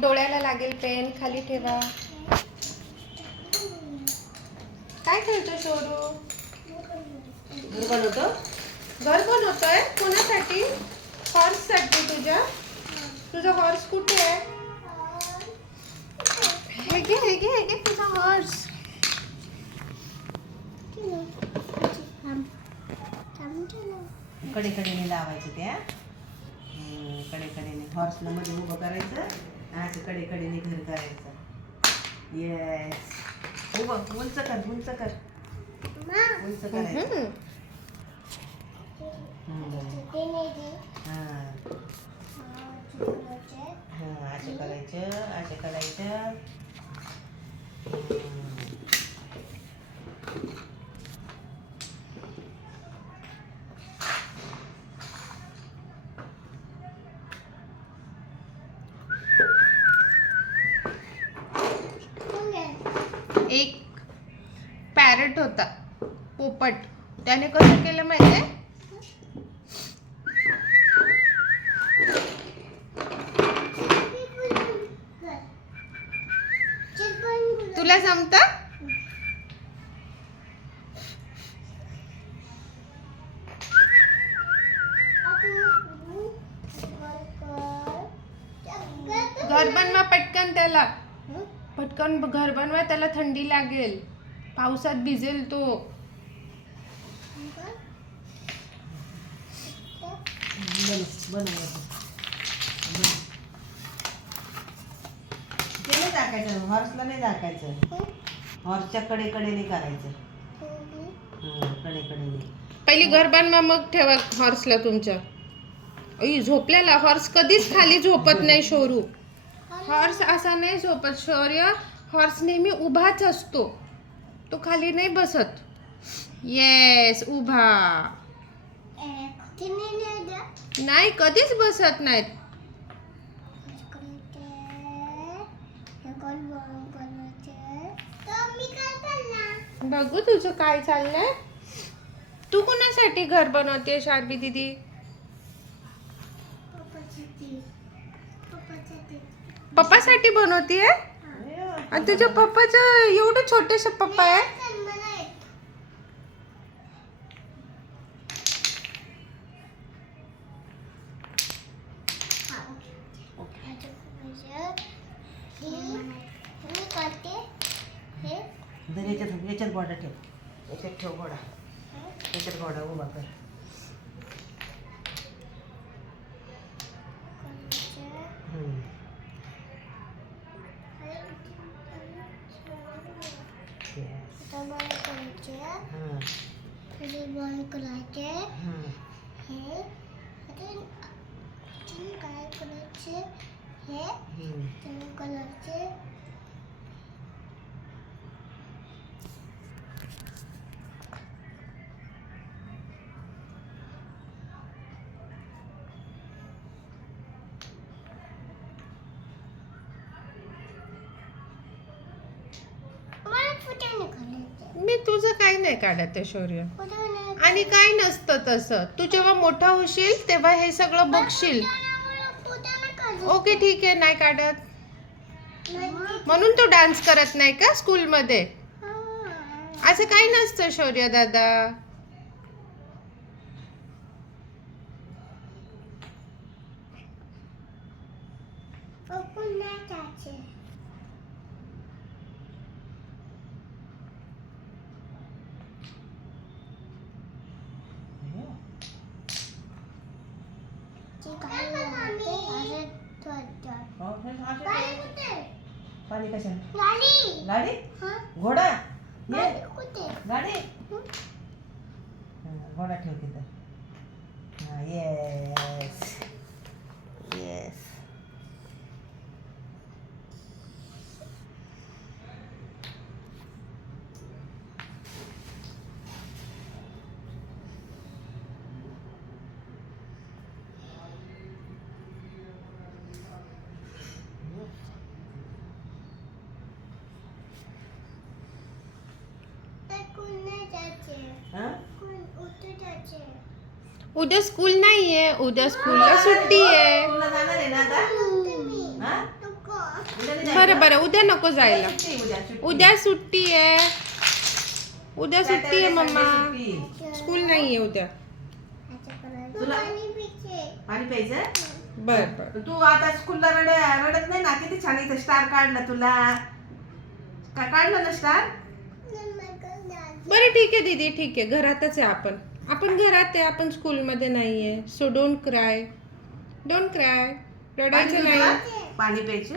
डोळ्याला लागेल पेन, खाली ठेवा. काय खेळतो शोरू? घर बनवतो. घर बनवतोय कोणासाठी? हॉर्स साठी. तुझा हॉर्स कुठे आहे? हे घे हे घे हे घे तुझा हॉर्स. कडेकडेने लावायचं त्या कडेकडेने हॉर्सला मध्ये उभं करायचं आणि असं कडेकडेने घर करायचं. येस, उभं उंच कर उंच कर उंच करायचं. असे करायचं असे करायचं. एक पॅरट होता, पोपट. त्याने कसं केलं माहितीये? तुला जमत? घर बनवा पटकन त्याला. पटकन घर बनवा, त्याला थंडी लागेल, पावसात भिजेल तो. ते नाही टाकायचं, हॉर्सला नाही टाकायचं. हॉर्सच्या कडेकडेने करायचं. कडेकडेने. पहिली घर बनवा, मग ठेवा हॉर्सला तुमच्या. झोपल्याला हॉर्स कधीच खाली झोपत नाही शोरू. हॉर्स असा नाही झोपत शौर्य. हॉर्स नेहमी उभाच असतो, तो खाली नाही बसत. येस, उभा नाही, कधीच बसत नाहीत. बघू तुझं काय चाललंय. तू कोणासाठी घर बनवते शार्बी दीदी? पप्पासाठी बनवतीये? आणि तुझ्या पप्पाचं एवढं छोटस पप्पा आहे. याच्यात घोडा ठेव, याच्यात ठेव घोडा, याच्यात घोडा उभा कर. मी तुझं काही नाही काढत आहे शौर्य. आणि काय नसतं तसं. तू जेव्हा मोठा होशील तेव्हा हे सगळं बघशील. ओके ठीक आहे, नाही काढत. म्हणून तू डान्स करत नाही का स्कूलमध्ये? असं काही नसतं शौर्य दादा. पाणी कशाने? गाडी घोडा ये गाडी. घोडा ठेव तिथं. Yes yes. हा? उद्या स्कूल नाहीये, उद्या स्कूलला सुट्टी आहे. तुला जाणार आहे ना आता हा? उद्या नाही जायचं? बरं बरं, उद्या नको जायला. सुट्टी, उद्या सुट्टी. उद्या सुट्टी आहे, उद्या सुट्टी आहे Saturday, मम्मा. Sunday सुट्टी. स्कूल नाहीये उद्या. तुला पाणी प्यायचं बर बर. तू आता स्कूलला रडत नाही ना. किती छान इथं स्टार काढला तुला. काय काढलं ना स्टार? बरं ठीक आहे दीदी, ठीक आहे. घरातच आहे आपण. आपण घरात आहे, आपण स्कूलमध्ये नाहीये. So don't cry, don't cry. रडायचं नाही. पाणी प्यायचं.